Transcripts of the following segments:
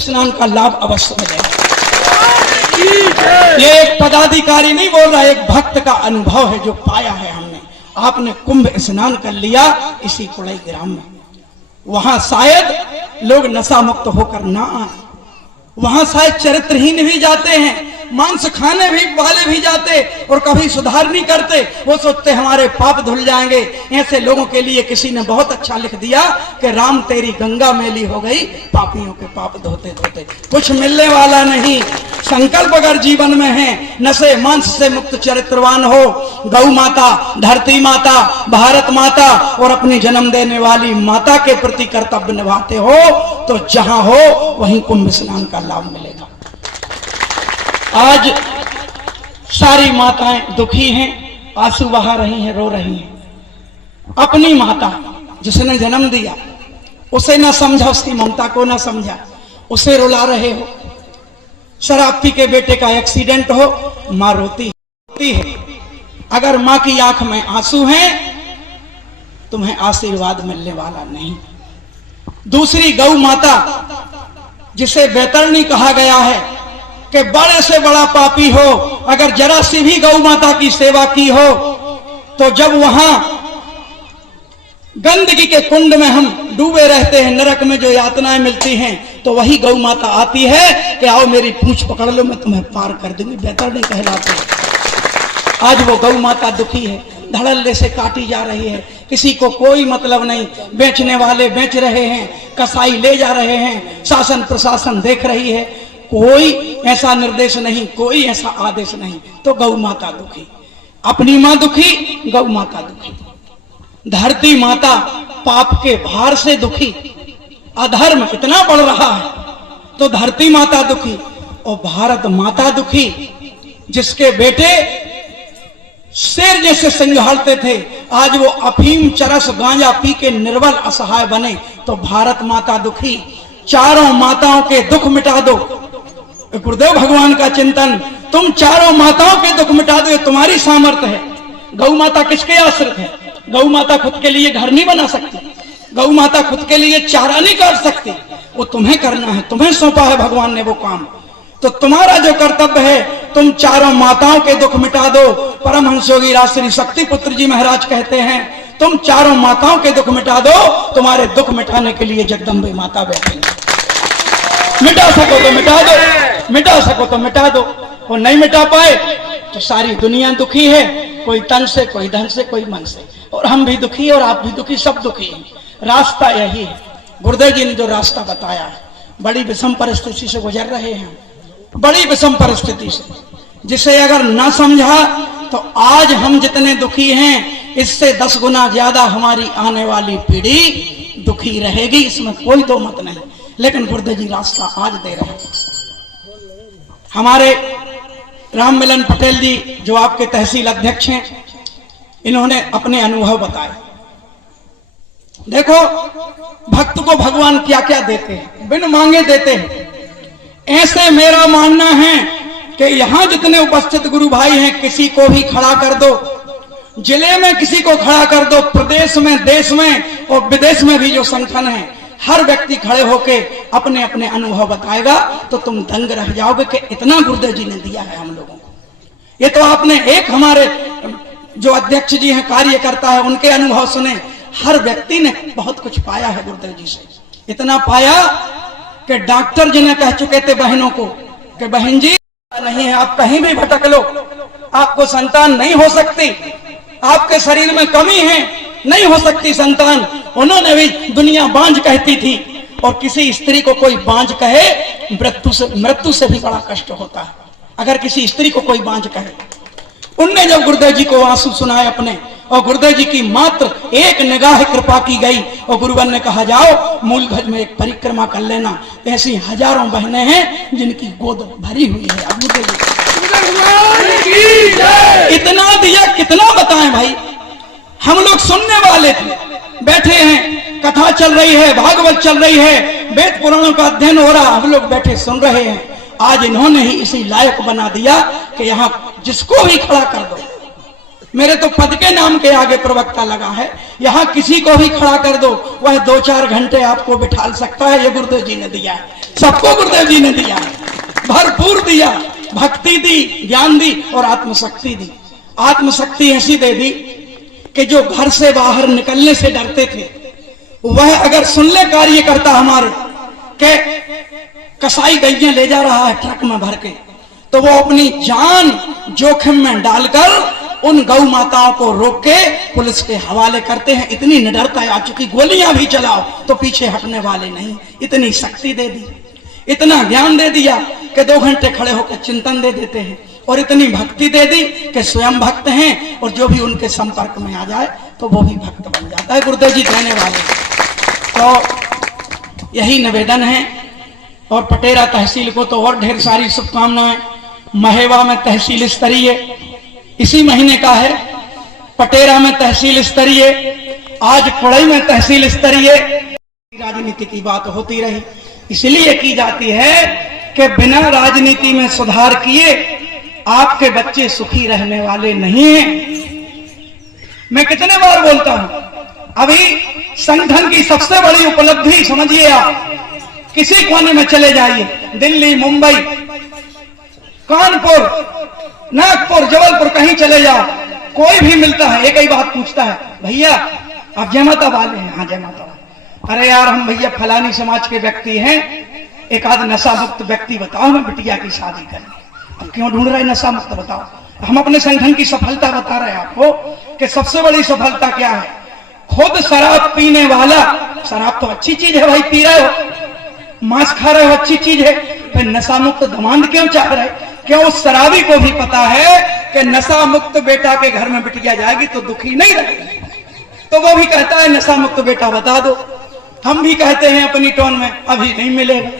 स्नान का लाभ अवश्य मिलेगा। ये एक पदाधिकारी नहीं बोल रहा, एक भक्त का अनुभव है जो पाया है हमने। आपने कुंभ स्नान कर लिया इसी कुड़ई ग्राम में, वहां शायद लोग नशा मुक्त होकर ना आए, वहां शायद चरित्रहीन भी जाते हैं, मांस खाने भी वाले भी जाते और कभी सुधार नहीं करते, वो सोचते हमारे पाप धुल जाएंगे। ऐसे लोगों के लिए किसी ने बहुत अच्छा लिख दिया कि राम तेरी गंगा मैली हो गई, पापियों के पाप धोते धोते। कुछ मिलने वाला नहीं। संकल्प अगर जीवन में है, नशे मांस से मुक्त चरित्रवान हो, गौ माता, धरती माता, भारत माता और अपनी जन्म देने वाली माता के प्रति कर्तव्य निभाते हो, तो जहां हो वहीं कुंभ स्नान का लाभ मिलेगा। आज सारी माताएं दुखी हैं, आंसू बहा रही हैं, रो रही हैं। अपनी माता जिसने जन्म दिया उसे ना समझा, उसकी ममता को ना समझा, उसे रुला रहे हो। शराब पी के बेटे का एक्सीडेंट हो, मां रोती है। अगर मां की आंख में आंसू हैं, तुम्हें आशीर्वाद मिलने वाला नहीं। दूसरी गौ माता जिसे बैतरणी कहा गया है कि बड़े से बड़ा पापी हो, अगर जरा सी भी गौ माता की सेवा की हो तो जब वहां गंदगी के कुंड में हम डूबे रहते हैं, नरक में जो यातनाएं मिलती हैं, तो वही गौ माता आती है कि आओ मेरी पूंछ पकड़ लो, मैं तुम्हें पार कर दूंगी। बैतरणी कहलाते हैं। आज वो गौ माता दुखी है, धड़ल्ले से काटी जा रही है, किसी को कोई मतलब नहीं। बेचने वाले बेच रहे हैं, कसाई ले जा रहे हैं, शासन प्रशासन देख रही है, कोई ऐसा निर्देश नहीं, कोई ऐसा आदेश नहीं। तो गौ माता दुखी, अपनी मां दुखी, गौ माता दुखी, धरती माता पाप के भार से दुखी। अधर्म इतना बढ़ रहा है तो धरती माता दुखी और भारत माता दुखी। जिसके बेटे शेर जैसे सिंघाड़ते थे, आज वो अफीम चरस गांजा पी के निर्बल असहाय बने, तो भारत माता दुखी। चारों माताओं के दुख मिटा दो, गुरुदेव भगवान का चिंतन, तुम चारों माताओं के दुख मिटा दो, ये तुम्हारी सामर्थ्य है। गौ माता किसके आश्रित है? गौ माता खुद के लिए घर नहीं बना सकती, गौ माता खुद के लिए चारा नहीं काट सकती, वो तुम्हें करना है, तुम्हें सौंपा है भगवान ने वो काम। तो तुम्हारा जो कर्तव्य है, तुम चारों माताओं के दुख मिटा दो। परमहंस योगी राज श्री शक्ति पुत्र जी महाराज कहते हैं, तुम चारों माताओं के दुख मिटा दो, तुम्हारे दुख मिटाने के लिए जगदम्बे माता बैठेंगे। मिटा सको तो मिटा दो, मिटा सको तो मिटा दो, और नहीं मिटा पाए तो सारी दुनिया दुखी है, कोई तन से, कोई धन से, कोई मन से, और हम भी दुखी और आप भी दुखी, सब दुखी हैं। रास्ता यही है, गुरुदेव जी ने जो रास्ता बताया है। बड़ी विषम परिस्थिति से गुजर रहे हैं, बड़ी विषम परिस्थिति से, जिसे अगर ना समझा तो आज हम जितने दुखी हैं, इससे 10 गुना ज्यादा हमारी आने वाली पीढ़ी दुखी रहेगी, इसमें कोई दो मत नहीं। लेकिन गुरुदेव जी रास्ता आज दे रहे हैं। हमारे राम मिलन पटेल जी जो आपके तहसील अध्यक्ष हैं, इन्होंने अपने अनुभव बताए। देखो भक्त को भगवान क्या क्या देते हैं, बिन मांगे देते हैं। ऐसे मेरा मानना है कि यहां जितने उपस्थित गुरु भाई हैं, किसी को भी खड़ा कर दो, जिले में किसी को खड़ा कर दो, प्रदेश में, देश में और विदेश में भी जो संगठन है, हर व्यक्ति खड़े होके अपने अपने अनुभव बताएगा, तो तुम दंग रह जाओगे कि इतना गुरुदेव जी ने दिया है हम लोगों को। ये तो आपने एक हमारे जो अध्यक्ष जी हैं, कार्यकर्ता है, उनके अनुभव सुने। हर व्यक्ति ने बहुत कुछ पाया है गुरुदेव जी से। इतना पाया कि डॉक्टर जी ने कह चुके थे बहनों को कि बहन जी नहीं है, आप कहीं भी भटक लो, आपको संतान नहीं हो सकती, आपके शरीर में कमी है, नहीं हो सकती संतान। उन्होंने भी दुनिया बांझ कहती थी, और किसी स्त्री को कोई बांझ कहे, मृत्यु से भी बड़ा कष्ट होता है अगर किसी स्त्री को कोई बांझ कहे। उनने जब गुरुदेव जी को आंसू सुनाए अपने, और गुरुदेव जी की मात्र एक निगाह कृपा की गई, और गुरुवन ने कहा जाओ मूलगंज में एक परिक्रमा कर लेना। ऐसी हजारों बहनें हैं जिनकी गोद भरी हुई है। अब इतना दिया, कितना बताएं भाई। हम लोग सुनने वाले थे, बैठे हैं, कथा चल रही है, भागवत चल रही है, वेद पुराणों का अध्ययन हो रहा, हम लोग बैठे सुन रहे हैं। आज इन्होंने ही इसी लायक बना दिया कि यहां जिसको भी खड़ा कर दो, मेरे तो पद के नाम के आगे प्रवक्ता लगा है। यहां किसी को भी खड़ा कर दो, वह 2-4 घंटे आपको बिठा सकता है। ये गुरुदेव जी ने दिया है, सबको गुरुदेव जी ने दिया है, भरपूर दिया, भक्ति दी, ज्ञान दी और आत्मशक्ति दी। आत्मशक्ति ऐसी दे दी कि जो घर से बाहर निकलने से डरते थे, वह अगर सुन ले कार्यकर्ता हमारे के कसाई गैया ले जा रहा है ट्रक में भर के, तो वो अपनी जान जोखिम में डालकर उन गौ माताओं को रोक के पुलिस के हवाले करते हैं। इतनी निडरता आ चुकी, गोलियां भी चलाओ तो पीछे हटने वाले नहीं। इतनी शक्ति दे दी, इतना ज्ञान दे दिया कि 2 घंटे खड़े होकर चिंतन दे देते हैं, और इतनी भक्ति दे दी कि स्वयं भक्त हैं और जो भी उनके संपर्क में आ जाए तो वो भी भक्त बन जाता है। गुरुदेव जी देने वाले। तो यही निवेदन है। और पटेरा तहसील को तो और ढेर सारी शुभकामनाएं। महेवा में तहसील स्तरीय इसी महीने का है, पटेरा में तहसील स्तरीय, आज कुड़ई में तहसील स्तरीय। राजनीति की बात होती रही, इसलिए की जाती है कि बिना राजनीति में सुधार किए आपके बच्चे सुखी रहने वाले नहीं हैं। मैं कितने बार बोलता हूं, अभी संगठन की सबसे बड़ी उपलब्धि समझिए आप, किसी कोने में चले जाइए, दिल्ली, मुंबई, कानपुर, नागपुर, जबलपुर, कहीं चले जाओ, कोई भी मिलता है एक ही बात पूछता है, भैया आप जय माता वाले हैं? हाँ जय माता वाले। अरे यार हम भैया फलानी समाज के व्यक्ति हैं, एक आध नशा मुक्त व्यक्ति बताओ, मैं बिटिया की शादी करनी। अब क्यों ढूंढ रहे नशा मुक्त बताओ? हम अपने संगठन की सफलता बता रहे हैं आपको कि सबसे बड़ी सफलता क्या है। खुद शराब पीने वाला, शराब तो अच्छी चीज है भाई, पी रहे हो, मांस खा रहे हो, अच्छी चीज है, फिर नशा मुक्त दमांद क्यों चाह रहे? क्यों उस शराबी को भी पता है कि नशा मुक्त बेटा के घर में बिटिया जाएगी तो दुखी नहीं रहेगी, तो वो भी कहता है नशा मुक्त बेटा बता दो। हम भी कहते हैं अपनी टोन में, अभी नहीं मिलेगा,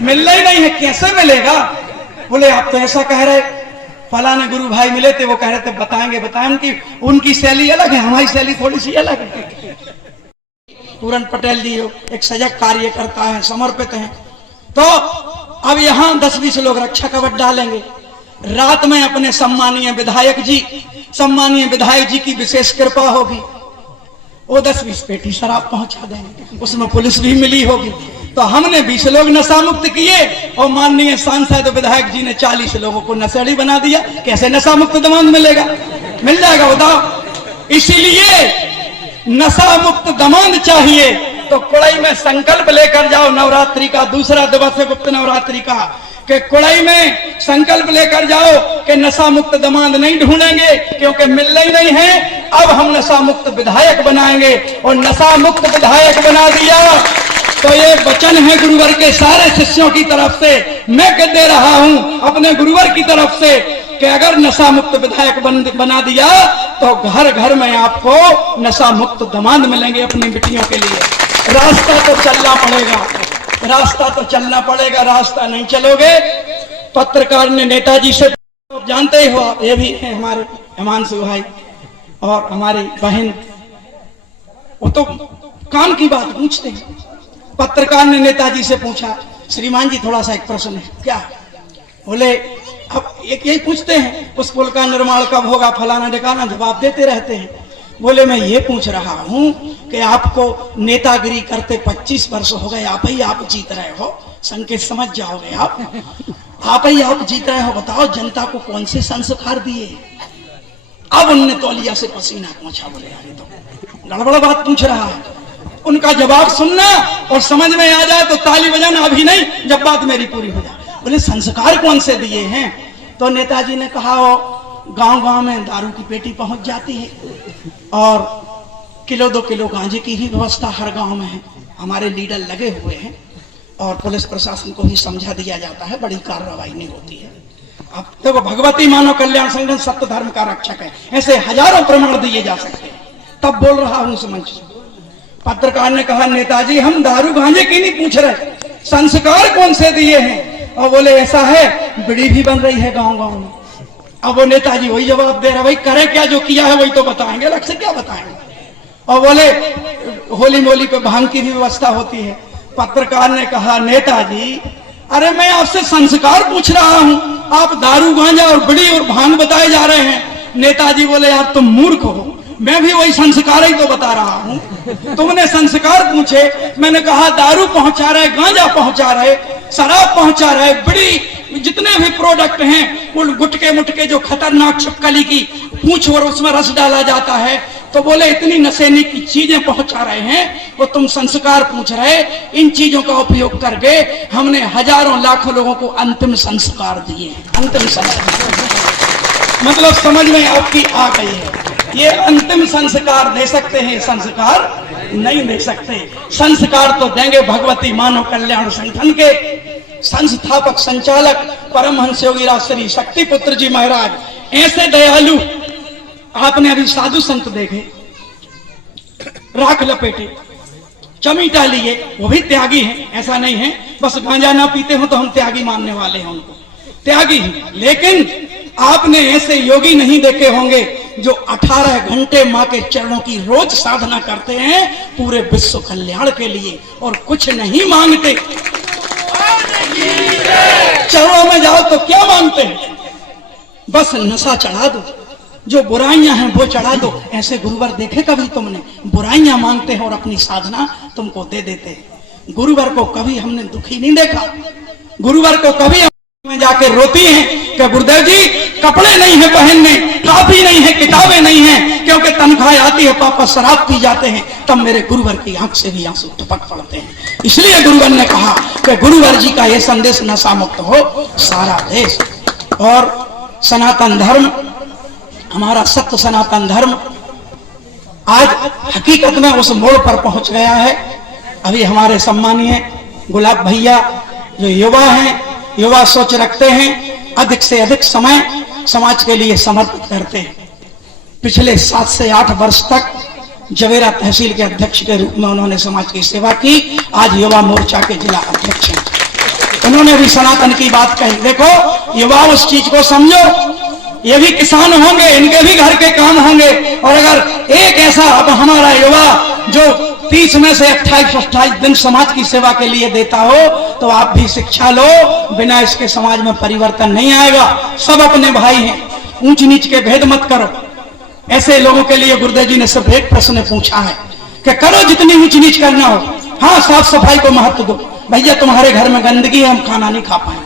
मिलना ही नहीं है, कैसे मिलेगा? बोले आप तो ऐसा कह रहे, फलाने गुरु भाई मिले थे, वो कह रहे थे बताएंगे बताएंगे, उनकी शैली अलग है, हमारी शैली थोड़ी सी अलग है। पूरन पटेल जी एक सजग कार्यकर्ता है, समर्पित हैं। तो अब यहाँ 10-20 लोग रक्षा कवच डालेंगे। रात में अपने सम्मानीय विधायक जी की विशेष कृपा होगी, वो 10-20 पेटी शराब पहुंचा देंगे, उसमें पुलिस भी मिली होगी। तो हमने 20 लोग नशा मुक्त किए और माननीय सांसद विधायक जी ने 40 लोगों को नशेड़ी बना दिया। कैसे नशा मुक्त दमांद मिलेगा? मिल जाएगा बताओ। इसीलिए नशा मुक्त दमांद चाहिए तो कुड़ई में संकल्प लेकर जाओ। नवरात्रि का दूसरा दिवस है, गुप्त नवरात्रि का, कि कुड़ई में संकल्प लेकर जाओ कि नशा मुक्त दमांद नहीं ढूंढेंगे, क्योंकि मिलना ही नहीं है। अब हम नशा मुक्त विधायक बनाएंगे, और नशा मुक्त विधायक बना दिया तो ये वचन है गुरुवर के सारे शिष्यों की तरफ से, मैं कह दे रहा हूं अपने गुरुवर की तरफ से, कि अगर नशा मुक्त विधायक बना दिया तो घर घर में आपको नशा मुक्त दमांद मिलेंगे अपनी बेटियों के लिए। रास्ता तो चलना पड़ेगा, रास्ता तो चलना पड़ेगा, रास्ता नहीं चलोगे। पत्रकार ने नेताजी से, जानते ही हो आप, ये भी है हमारे हिमांशु भाई और हमारी बहन, वो तो काम की बात पूछते हैं। पत्रकार ने नेताजी से पूछा, श्रीमान जी थोड़ा सा एक प्रश्न है। क्या? बोले अब एक यही पूछते हैं, उस पुल का निर्माण कब होगा, फलाना ढिकाना, जवाब देते रहते हैं। बोले मैं ये पूछ रहा हूं कि आपको नेतागिरी करते 25 वर्ष हो गए, आप जीत रहे हो, संकेत समझ जाओगे आप जीत रहे हो, बताओ जनता को कौन से संस्कार दिए? अब उनने तौलिया से पसीना पहुंचा। बोले यार ये तो गड़बड़ बात पूछ रहा है। उनका जवाब सुनना और समझ में आ जाए तो ताली बजाना, अभी नहीं, जब बात मेरी पूरी हो जाए। बोले संस्कार कौन से दिए हैं? तो नेताजी ने कहा गांव गांव में दारू की पेटी पहुंच जाती है और 1-2 किलो गांजे की ही व्यवस्था हर गांव में है। हमारे लीडर लगे हुए हैं और पुलिस प्रशासन को ही समझा दिया जाता है, बड़ी कार्रवाई नहीं होती है। अब देखो भगवती मानव कल्याण संगठन सत्य धर्म का रक्षक है, ऐसे हजारों प्रमाण दिए जा सकते हैं। तब बोल रहा हूं उस मंच से। पत्रकार ने कहा नेताजी हम दारू गांजे की नहीं पूछ रहे, संस्कार कौन से दिए हैं? और बोले ऐसा है, बीड़ी भी बन रही है गांव गांव में। अब वो नेताजी वही जवाब दे रहा, भाई करे क्या, जो किया है वही तो बताएंगे, अलग से क्या बताएंगे। और बोले होली मोली पे भांग की भी व्यवस्था होती है। पत्रकार ने कहा नेताजी अरे मैं आपसे संस्कार पूछ रहा हूं, आप दारू गांजा और बीड़ी और भांग बताए जा रहे हैं, नेताजी बोले यार तुम मूर्ख हो, मैं भी वही संस्कार ही तो बता रहा हूं। तुमने संस्कार पूछे, मैंने कहा दारू पहुंचा रहे, गांजा पहुंचा रहे, शराब पहुंचा रहे, बड़ी जितने भी प्रोडक्ट हैं, वो गुटके मुटके जो खतरनाक छिपकली की पूंछ और उसमें रस डाला जाता है, तो बोले इतनी नशेनी की चीजें पहुंचा रहे हैं, वो तुम संस्कार पूछ रहे। इन चीजों का उपयोग करके हमने हजारों लाखों लोगों को अंतिम संस्कार दिए। अंतिम संस्कार मतलब समझ में आपकी आ गई है। ये अंतिम संस्कार दे सकते हैं, संस्कार नहीं दे सकते। संस्कार तो देंगे भगवती मानव कल्याण संगठन के संस्थापक संचालक परमहंस योगी राज श्री शक्ति पुत्र जी महाराज। ऐसे दयालु आपने अभी साधु संत देखे, राख लपेटे, चमीटा लिए, वो भी त्यागी हैं, ऐसा नहीं है बस गांजा ना पीते हो तो हम त्यागी मानने वाले हैं उनको, त्यागी हैं। लेकिन आपने ऐसे योगी नहीं देखे होंगे जो 18 घंटे मां के चरणों की रोज साधना करते हैं पूरे विश्व कल्याण के लिए और कुछ नहीं मांगते। चरणों में जाओ तो क्या मांगते हैं? बस नशा चढ़ा दो, जो बुराइयां हैं वो चढ़ा दो। ऐसे गुरुवर देखे कभी तुमने? बुराइयां मांगते हैं और अपनी साधना तुमको दे देते हैं। गुरुवर को कभी हमने दुखी नहीं देखा। गुरुवर को कभी में जाके रोती हैं कि गुरुदेव जी कपड़े नहीं है पहनने, काफी नहीं है, किताबें नहीं है, क्योंकि तनख्वाह आती है, पापा शराब पी जाते हैं। तब मेरे गुरुवर की आंख से भी आंसू टपक पड़ते हैं। इसलिए गुरुवर ने कहा कि गुरुवर जी का यह संदेश नशा मुक्त हो सारा देश। और सनातन धर्म, हमारा सत्य सनातन धर्म आज हकीकत में उस मोड़ पर पहुंच गया है। अभी हमारे सम्मानीय गुलाब भैया जो युवा हैं, युवा सोच रखते हैं, अधिक से अधिक समय समाज के लिए समर्पित करते हैं। पिछले 7 से 8 वर्ष तक जवेरा तहसील के अध्यक्ष के रूप में उन्होंने समाज की सेवा की। आज युवा मोर्चा के जिला अध्यक्ष हैं। उन्होंने भी सनातन की बात कही। देखो युवा उस चीज को समझो, ये भी किसान होंगे, इनके भी घर के काम होंगे। और अगर एक ऐसा अब हमारा युवा जो 30 में से 28 दिन समाज की सेवा के लिए देता हो तो आप भी शिक्षा लो, बिना इसके समाज में परिवर्तन नहीं आएगा। सब अपने भाई हैं, ऊंच नीच के भेद मत करो। ऐसे लोगों के लिए गुरुदेव जी ने सिर्फ एक प्रश्न पूछा है कि करो जितनी ऊंच नीच करना हो, हाँ साफ सफाई को महत्व दो। भैया तुम्हारे घर में गंदगी है, हम खाना नहीं खा पाए,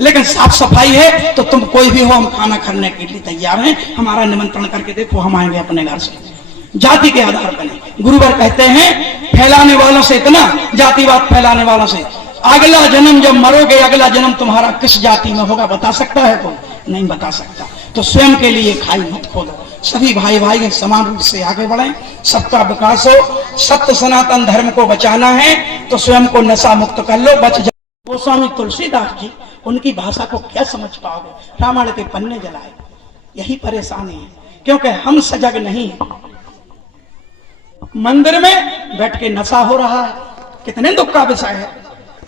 लेकिन साफ सफाई है तो तुम कोई भी हो, हम खाना खाने के लिए तैयार हैं। हमारा निमंत्रण करके देखो, हम आएंगे अपने घर से। जाति के आधार पर नहीं। गुरुवर कहते हैं फैलाने वालों से इतना, जातिवाद फैलाने वालों से। अगला जन्म जब मरोगे, अगला जन्म तुम्हारा किस जाति में होगा बता सकता है कोई? नहीं बता सकता। तो स्वयं के लिए खाई मत खोलो। सभी भाई भाई समान रूप से आगे बढ़े, सबका विकास हो। सत्य सनातन धर्म को बचाना है तो स्वयं को नशा मुक्त कर लो, बच जाओ। गोस्वामी तुलसीदास जी, उनकी भाषा को क्या समझ पाओगे? रामायण के पन्ने जलाए। यही परेशानी है, क्योंकि हम सजग नहीं है। मंदिर में बैठ के नशा हो रहा है, कितने दुख का विषय है।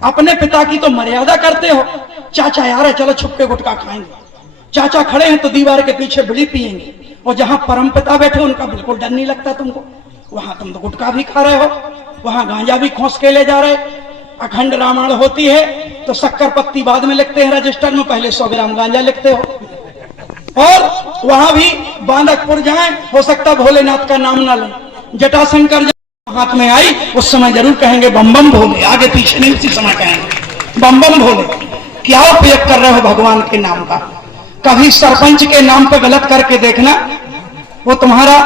अपने पिता की तो मर्यादा करते हो। चाचा यार है, चलो छुप के गुटखा खाएंगे। चाचा खड़े हैं तो दीवार के पीछे बीड़ी पिएंगे। और जहां परम पिता बैठे उनका बिल्कुल डर नहीं लगता तुमको। वहां तुम तो गुटखा भी खा रहे हो, वहां गांजा भी खोस के ले जा रहे। अखंड रामायण होती है तो शक्कर पत्ती बाद में लिखते हैं रजिस्टर में, पहले 100 ग्राम गांजा लिखते हो। और वहां भी बांदकपुर जाए, हो सकता भोलेनाथ का नाम ना लें। जटाशंकर हाथ में आई उस समय जरूर कहेंगे बम बम भोले, आगे पीछे नहीं उसी समय कहेंगे बम बम भोले। क्या उपयोग कर रहे हो भगवान के नाम का? कभी सरपंच के नाम पर गलत करके देखना, वो तुम्हारा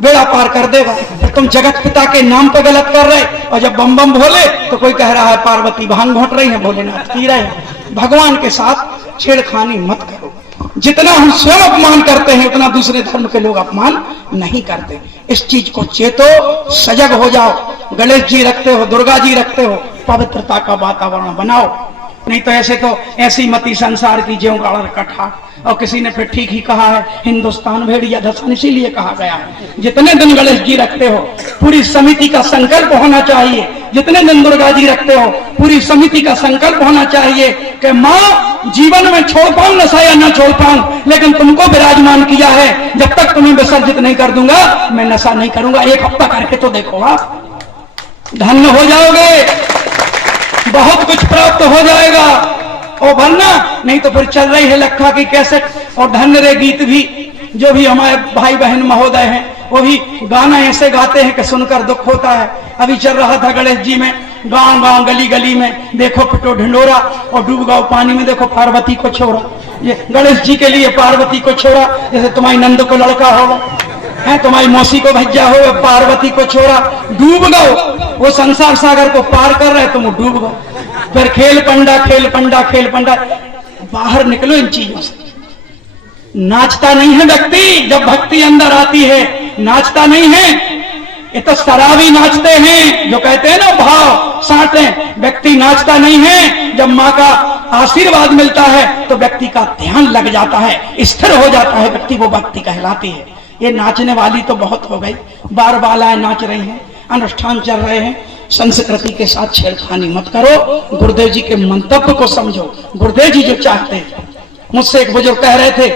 बेड़ा पार कर देगा। तुम जगत पिता के नाम पर गलत कर रहे, और जब बम बम भोले तो कोई कह रहा है पार्वती भांग घोट रही है, भोलेनाथ पी रहे हैं। भगवान के साथ छेड़खानी मत करो। जितना हम स्वयं अपमान करते हैं उतना दूसरे धर्म के लोग अपमान नहीं करते। इस चीज को चेतो, सजग हो जाओ। गणेश जी रखते हो, दुर्गा जी रखते हो, पवित्रता का वातावरण बनाओ। नहीं तो ऐसे तो ऐसी मती संसार की ज्यों गाड़ कठा। और किसी ने फिर ठीक ही कहा है, हिंदुस्तान भेड़िया धसन इसीलिए कहा गया है। जितने दिन गणेश जी रखते हो पूरी समिति का संकल्प होना चाहिए। जितने दिन दुर्गा जी रखते हो पूरी समिति का संकल्प होना चाहिए कि माँ जीवन में छोड़ पाऊं नशा या ना छोड़ पाऊं, लेकिन तुमको विराजमान किया है, जब तक तुम्हें विसर्जित नहीं कर दूंगा मैं नशा नहीं करूंगा। 1 हफ्ता करके तो देखो, आप धन्य हो जाओगे, बहुत कुछ प्राप्त हो जाएगा। और वरना नहीं तो फिर चल रही है लखा की कैसेट और धन्य रे गीत भी जो भी हमारे भाई बहन महोदय हैं वो भी गाना ऐसे गाते हैं कि सुनकर दुख होता है। अभी चल रहा था गणेश जी में, गांव गांव गली गली में देखो पिटो ढिंडोरा और डूब गाओ पानी में देखो पार्वती को छोड़ा। ये गणेश जी के लिए पार्वती को छोड़ा, जैसे तुम्हारी नंद को लड़का होगा है, तुम्हारी मौसी को भैया हो, पार्वती को छोड़ा, डूब गओ। वो संसार सागर को पार कर रहे तुम डूब गओ। फिर खेल पंडा खेल पंडा खेल पंडा, बाहर निकलो इन चीजों से। नाचता नहीं है व्यक्ति, जब भक्ति अंदर आती है नाचता नहीं है। ये तो शराबी नाचते हैं, जो कहते हैं ना भाव साटे। व्यक्ति नाचता नहीं है, जब माँ का आशीर्वाद मिलता है तो व्यक्ति का ध्यान लग जाता है, स्थिर हो जाता है व्यक्ति, वो भक्ति कहलाती है। ये नाचने वाली तो बहुत हो गई, बार बालाएं नाच रही हैं, अनुष्ठान चल रहे हैं। संस्कृति के साथ छेड़खानी मत करो, गुरुदेव जी के मंतव्य को समझो। गुरुदेव जी जो चाहते हैं, मुझसे एक बुजुर्ग कह रहे थे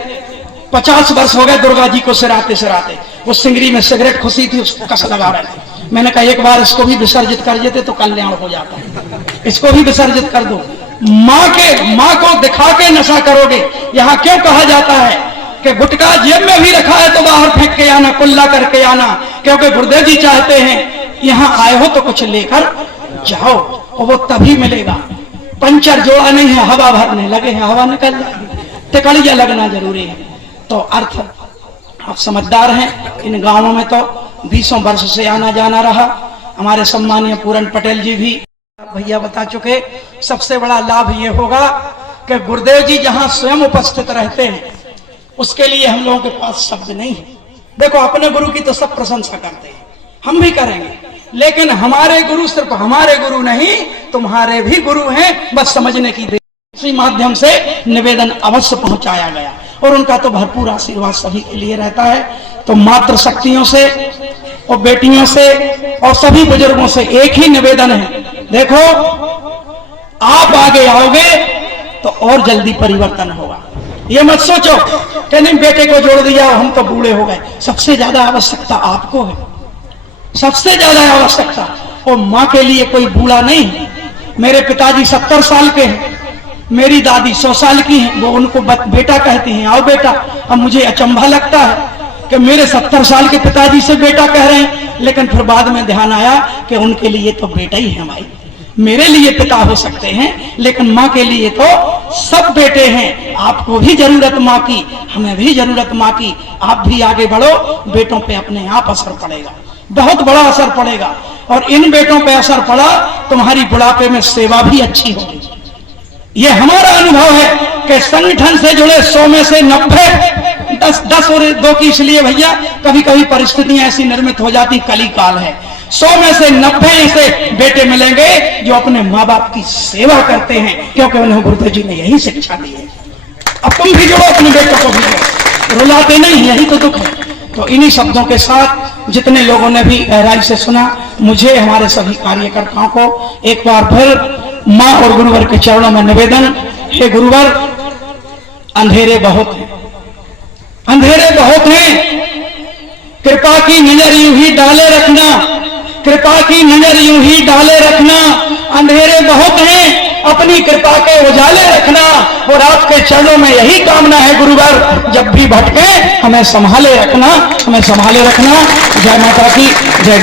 50 वर्ष हो गए दुर्गा जी को सिराते सिराते, वो सिंगरी में सिगरेट खुशी थी, उसको कस लगा रहे थे। मैंने कहा एक बार इसको भी विसर्जित कर देते तो कल्याण हो जाता है, इसको भी विसर्जित कर दो। माँ को दिखा के नशा करोगे। यहाँ क्यों कहा जाता है कि गुटखा जेब में भी रखा है तो बाहर फेंक के आना, कुल्ला करके आना, क्योंकि गुरुदेव जी चाहते हैं यहाँ आए हो तो कुछ लेकर जाओ, और वो तभी मिलेगा। पंचर जोड़ा नहीं है, हवा भरने लगे हैं, हवा निकल जाएगी, टिकड़िया लगना जरूरी है। तो अर्थ आप समझदार हैं। इन गांवों में तो 20 वर्ष से आना जाना रहा। हमारे सम्मानीय पूरन पटेल जी भी भैया बता चुके। सबसे बड़ा लाभ ये होगा कि गुरुदेव जी जहां स्वयं उपस्थित रहते हैं, उसके लिए हम लोगों के पास शब्द नहीं है। देखो अपने गुरु की तो सब प्रशंसा करते हैं, हम भी करेंगे, लेकिन हमारे गुरु सिर्फ हमारे गुरु नहीं, तुम्हारे भी गुरु हैं, बस समझने की देर। इसी माध्यम से निवेदन अवश्य पहुंचाया गया और उनका तो भरपूर आशीर्वाद सभी के लिए रहता है। तो मातृ शक्तियों से और बेटियों से और सभी बुजुर्गों से एक ही निवेदन है, देखो आप आगे आओगे तो और जल्दी परिवर्तन होगा। ये मत सोचो कि नहीं बेटे को जोड़ दिया हम तो बूढ़े हो गए। सबसे ज्यादा आवश्यकता आपको है, सबसे ज्यादा आवश्यकता। और माँ के लिए कोई बूढ़ा नहीं। मेरे पिताजी 70 साल के हैं, मेरी दादी 100 साल की हैं, वो उनको बेटा कहती हैं, आओ बेटा। अब मुझे अचंभा लगता है कि मेरे 70 साल के पिताजी से बेटा कह रहे हैं, लेकिन फिर बाद में ध्यान आया कि उनके लिए तो बेटा ही है भाई। मेरे लिए पिता हो सकते हैं, लेकिन माँ के लिए तो सब बेटे हैं। आपको भी जरूरत माँ की, हमें भी जरूरत माँ की। आप भी आगे बढ़ो, बेटों पे अपने आप असर पड़ेगा, बहुत बड़ा असर पड़ेगा। और इन बेटों पे असर पड़ा, तुम्हारी बुढ़ापे में सेवा भी अच्छी होगी। ये हमारा अनुभव है कि संगठन से जुड़े 100 में से 90, 10 और 2 की इसलिए भैया कभी कभी परिस्थितियां ऐसी निर्मित हो जाती, कली काल है। 100 में से 90 ऐसे बेटे मिलेंगे जो अपने माँ बाप की सेवा करते हैं, क्योंकि उन्हें गुरुदेव जी ने यही शिक्षा दी है। अब तुम भी जोड़ो, अपने बेटों को भी जोड़ो, रुलाते नहीं, यही तो दुख है। तो इन्हीं शब्दों के साथ जितने लोगों ने भी गहराई से सुना, मुझे हमारे सभी कार्यकर्ताओं को एक बार फिर माँ और गुरुवर के चरणों में निवेदन। हे गुरुवर, अंधेरे बहुत हैं, अंधेरे बहुत हैं, कृपा की नजर यूं ही डाले रखना, कृपा की नजर यूं ही डाले रखना। अंधेरे बहुत हैं, अपनी कृपा के उजाले रखना। और आपके चरणों में यही कामना है गुरुवर, जब भी भटके हमें संभाले रखना, हमें संभाले रखना। जय माता की जय।